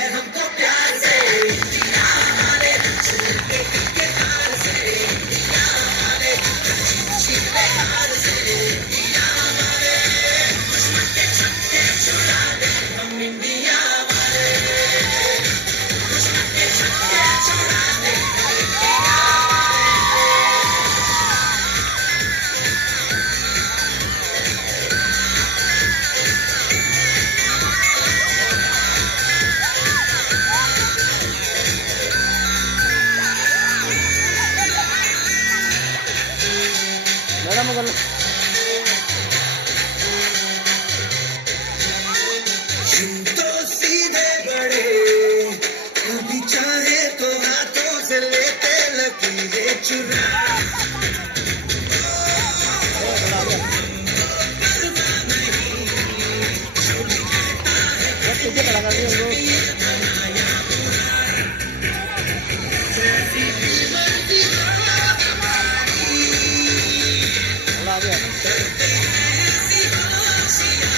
है हमको प्यार से इंडिया हमारे छूट के हार से इंडिया हमारे छीन ले हार से इंडिया हमारे दुश्मन के छक्के छुड़ा दे हम इंडिया हमारे दुश्मन के छक्के छुड़ा दे हम इंडिया तो सीधे बड़े कभी चाहे तो हाथों से लेते लकीरें चुरा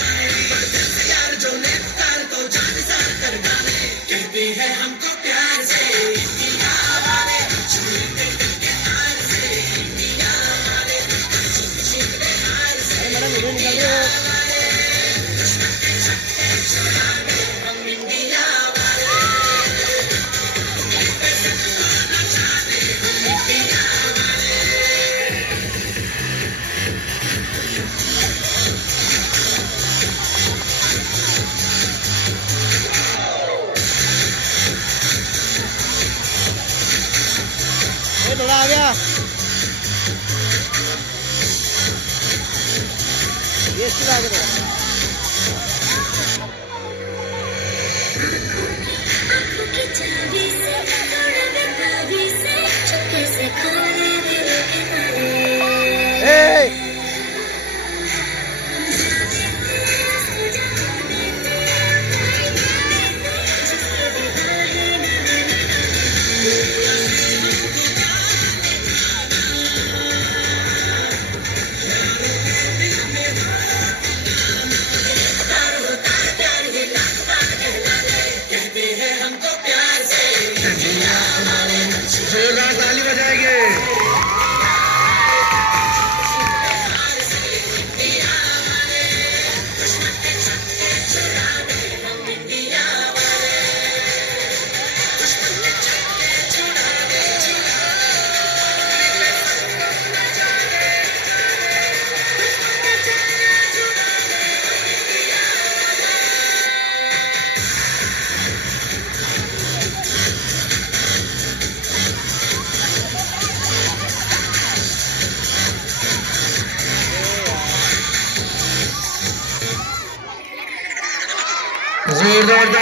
यार जो नेताल तो जान सार कर डाले कहती है हमको प्यार से इंडिया हमारे छूटे के हार से इंडिया हमारे छीन ले हार से इंडिया हमारे दुश्मन के छक्के छुड़ा दे हम इंडिया हमारे पैसे नचा दे हम इंडिया हमारे थोड़ा आ गया ये आ गया जोरदार ताली बजाएंगे जोरदार